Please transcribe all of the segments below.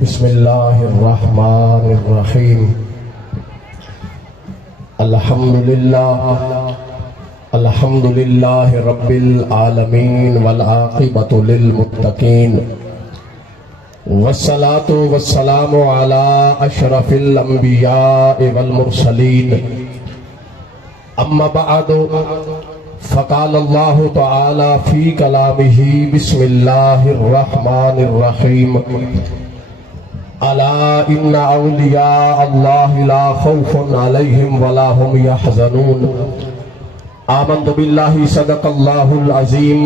بسم اللہ الرحمن الرحیم الحمد للہ رب العالمین والعاقبۃ للمتقین والصلاة والسلام علی اشرف الانبیاء والمرسلین اما بعد فقال اللہ تعالی فی کلامہ بسم اللہ الرحمن الرحیم الا ان اولیاء اللہ لا خوف علیہم ولا هم يحزنون آمنت باللہ صدق اللہ العظیم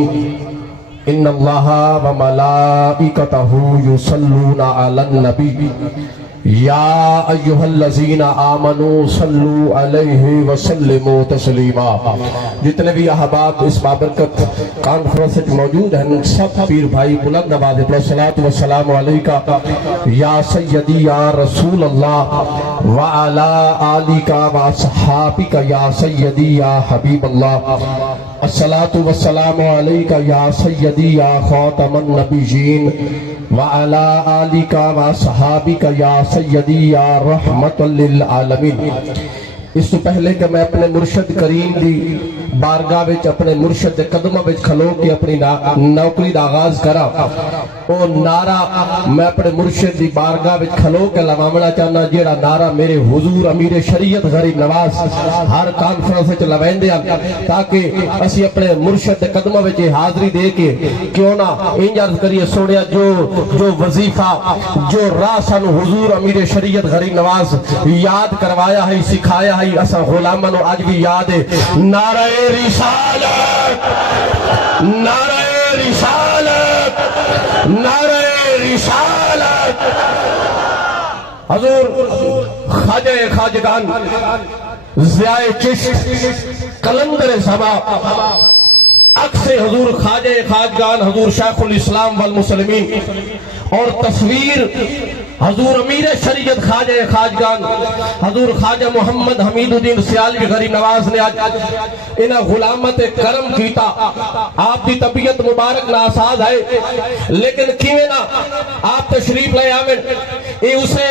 ان اللہ وملائکتہ یصلون علی النبی یا ایہا الذین آمنوا صلوا علیہ وسلموا تسلیما۔ جتنے بھی احباب اس بابرکت کانفرنس موجود ہیں سب پیر بھائی بلند آواز پر صلاۃ و سلام علیکہ یا سیدی یا رسول اللہ وعلی آلک و صحابک یا سیدی یا حبیب اللہ الصلاۃ والسلام علیکہ یا سیدی یا خاتم النبیین وعلی آلک و صحابک یا سیدی یا رحمت للعالمین۔ اس تو پہلے کہ میں اپنے مرشد کریم دی بارگاہ وچ اپنے مرشد دے قدموں وچ کھلو کے اپنی نوکری دا آغاز کرا او نعرہ میں اپنے مرشد دی بارگاہ وچ کھلو کے لواونا چاہنا جیڑا نعرہ میرے حضور امیر شریعت غریب نواز ہر کانفرنس وچ لویندے ہیں تاکہ اسی اپنے مرشد دے قدموں وچ حاضری دے کے کیوں نہ انج عرض کریے سوڑیا جو وظیفہ جو راہ سانو حضور امیر شریعت غریب نواز یاد کروایا ہے سکھایا ہے اسا غلاماں نو اج بھی یاد ہے نعرہ رسالت نعرہ رسالت نعرہ رسالت۔ حضور خواجہ خواجگان ضیاء چشت قلندر سما عکس حضور خواجہ خواجگان حضور شیخ الاسلام والمسلمین اور تصویر حضور امیر شریعت خواجہ خواجگان حضور خواجہ محمد حمید الدین سیالوی غریب نواز نے آج انہا غلامت کرم کیتا۔ آپ دی طبیعت مبارک ناساز ہے لیکن کیویں نہ آپ تشریف لے آویں اے اسے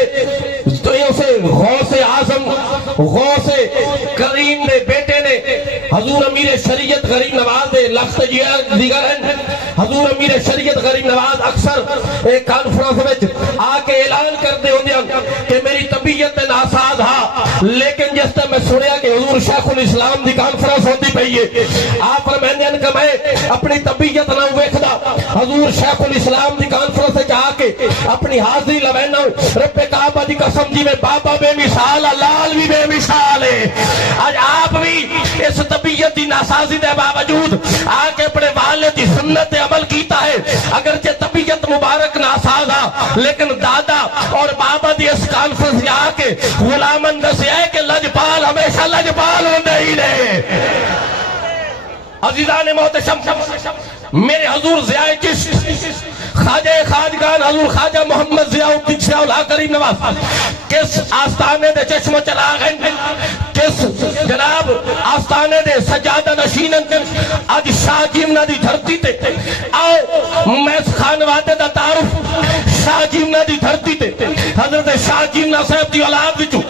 غوث اعظم غوث کریم دے بیٹے نے حضور امیر شریعت غریب نواز دے لفظ دیگر ہیں۔ حضور امیر شریعت غریب نواز اکثر ایک کانفرنس وچ آ کے اعلان کرتے ہوندے ہیں کہ میری طبیعت ناساز ہا لیکن جس طرح میں سنیا کہ حضور شیخ الاسلام دی کانفرنس ہوتی پئی ہے آپ فرماندے ہیں کہ میں اپنی طبیعت نہ ویکھدا حضور شیخ الاسلام دی کانفرنس وچ آ کے اپنی حاضری لوینا رب کعبہ دی قسم جی میں بابا بے مثال لال بھی بے مثال ہے۔ آج آپ بھی اس طبیعت دی ناسازی دے باوجود آ کے اپنے والد دی سنت عمل کیتا ہے اگرچہ طبیعت مبارک ناساز ہا لیکن دادا اور بابا دی اس کانفرنس میں آ کے غلامن دسیا ہے کہ لجپال ہمیشہ لجپال ہوندے ہی رہے۔ عزیزان محتشم میرے حضور ضیاء چشت خواجہ خواجگان حضور خواجہ محمد ضیاء الدین ضیاء الحق غریب نواز کس آستانے دے چشم چلا گئے کس جناب آستانے دے سجادہ نشینن آج شاہ جیمنہ دی دھرتی تے آؤ میں اس خانوادے دا تعارف شاہ جیمنہ دی دھرتی تے حضرت شاہ جیمنہ صاحب دی اولاد وچوں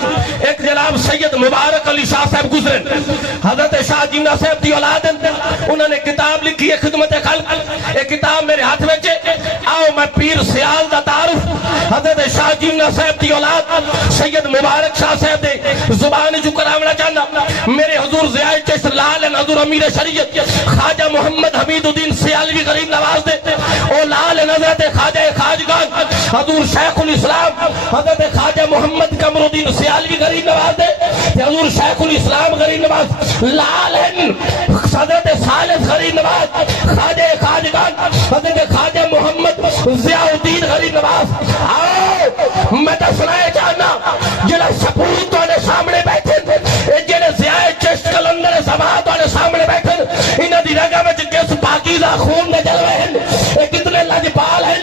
ایک جناب سید مبارک علی شاہ صاحب گزرن حضرت شاہ جیمنہ صاحب دی اولاد انہوں نے کتاب لکھی ہے خدمت خلق ایک کتاب میرے ہاتھ میں آؤ میں پیر سیال دا تعارف حضرت شاہ جیمنہ صاحب دی اولاد سید مبارک شاہ صاحب دے زبان جو کراونا چاہنا میرے حضور ضیاء چشت لال حضور امیر شریعت خواجہ محمد حمید الدین سیالوی غریب نواز دے او لال حضرت خواجہ خواجگان حضور شیخ الاسلام حضرت خواجہ محمد قمر الدین سیالوی غریب نواز دے حضور شیخ الاسلام غریب نواز لال حضرت ثالث غریب نواز خواجہ خواجگان حضرت خواجہ محمد ضیاء الدین غریب نواز آؤ میں دسنا چاہنا جنہیں سپوت والے سامنے بیٹھے جنہیں ضیاء چشت قلندر سماعت والے سامنے بیٹھے انہاں دی رگا میں کس پاکیزہ خون میں جلوے ہیں ایک کتنے لجپال ہیں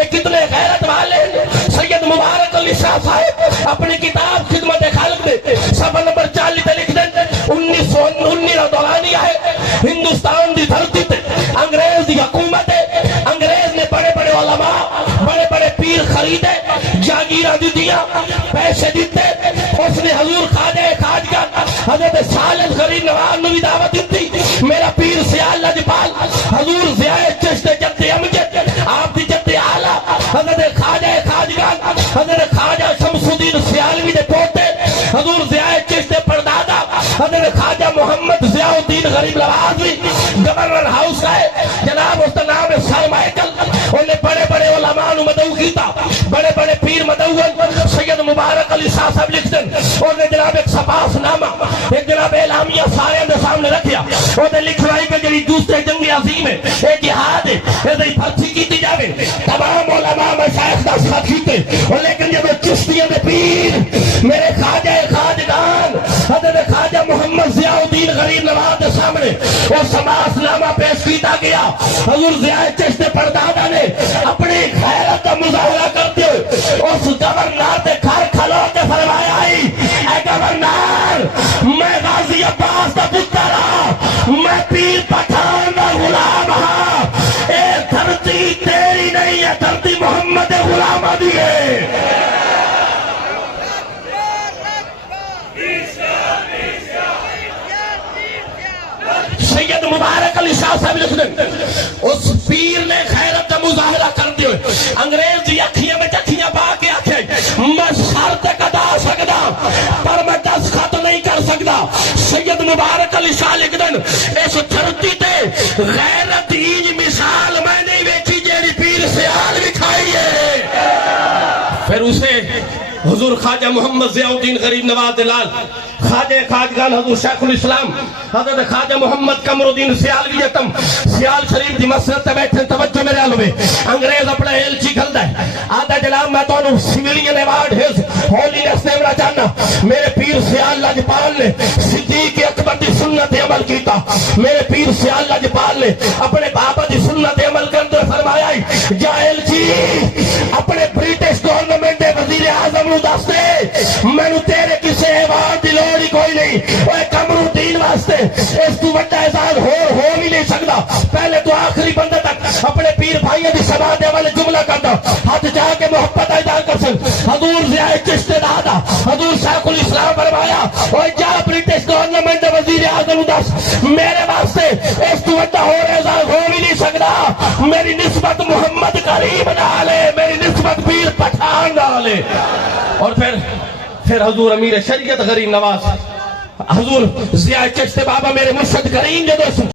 ایک کتنے غیرت والے ہیں۔ سید مبارک علی شاہ صاحب اپنی کتاب خدمت خلق دے صفحہ نمبر 40 تے لکھ دیں 1919 دورانیہ ہے ہندوستان دی دھرتی تے انگریز دی حکومت ہے انگریز نے بڑے بڑے علماء بڑے بڑے پیر جاگیر خریدے جاگیراں دتیاں پیسے دیتے اس نے حضور خواجہ خواجہ حضرت سالم غریب نواز نے بھی دعوت دیتی میرا پیر سیال لجپال حضور ضیاء چشت جد امجد آپ دی جد اعلیٰ حضرت خواجہ خواجہ حضرت خواجہ شمس الدین سیالوی دے پوتے حضور ضیاء چشت پردادا حضرت خواجہ محمد ضیاء الدین غریب نواز گورنر ہاؤس کا ہے جناب اس کا نام ہے سر مائیکل انہیں بڑے بڑے علماء نو مدعو کیتا بڑے بڑے پیر مدعو سید مبارک علی شاہ صاحب لکھ دن اور نے جناب ایک سپاس نامہ ایک جناب اعلامیہ سارے اندر سامنے رکھیا اور نے لکھوائی کہ جنہی دوسرے جنگ عظیم ہے ایک جہاد ہے ایسے ہی پھرچی کیتی جاوے تمام علماء مشایخ دا ساتھ کیتے اور لیکن جب چشتیاں دے پیر میرے خواجہ خواجگان حضرت خواجہ محمد ضیاء الدین غریب نواز دے سامنے وہ سماس نامہ پیش کیتا گیا حضور ضیاء چشت پردادا نے اپنی خیرت کا مظاہرہ کرتے ہوئے اس گورنر دے گھر کھلو کے فرمایا اے گورنر میں غازی عباس دا پتر ہاں میں پیر پٹھان دا غلام ہاں اے دھرتی تیری نہیں ہے دھرتی محمد غلامہ دی ہے سید مبارک علی شاہ صاحب لکھ دیں اس پیر نے خیرت کا مظاہرہ کرتے ہوئے انگریز دی اکھیاں میں چکھیاں پا کے آکھے میں شرط ادا سکدا پر میں دستخط نہیں کر سکدا سید مبارک علی شاہ لکھ دیں اس دھرتی تے غیرت دی مثال میں نہیں ویکھی جیڑی پیر سیال وکھائی ہے پھر اسے حضور خواجہ محمد ضیاء الدین غریب نواز دلال خواجہ خواجگان حضور شیخ الاسلام حضرت خواجہ محمد قمر الدین سیالوی یتم سیال شریف دی مسجد تے بیٹھے توجہ میرے علوے انگریز اپنا ایلچی کھلدا ہے آدھا جناب میں تو انہوں سیویلین ایوارڈ ہز ہولینس دیونا چاہنا میرے پیر سیال لجپال نے صدیق اکبر دی سنت عمل کیتا میرے پیر سیال لجپال نے اپنے بابا دی سنت عمل کرتے فرمایا جا ایلچی اپنے برٹش گورنمنٹ دے وزیر اعظم نو دس دے میں نو تیرے کسے ایوارڈ دی لوڑی کوئی نہیں اوے قمر الدین واسطے اس تو بڑا اعزاز ہو ہی نہیں سکتا پہلے تو آخری بندے تک اپنے پیر بھائیوں دی سماعت والے جملہ کرتا ہاتھ جا کے محبت اظہار کر سن حضور ضیاء چشت دادا حضور شیخ الاسلام فرمایا اوے جا برٹش گورنمنٹ دے وزیر اعظم نو دس میرے واسطے اس تو بڑا ہو اعزاز ہو ہی نہیں سکتا میری نسبت محمد کریم نال ہے میری نسبت پیر پٹھان نال ہے اور پھر حضور امیر شریعت غریب نواز حضور ضیاء چشت بابا میرے مرشد کریم جدو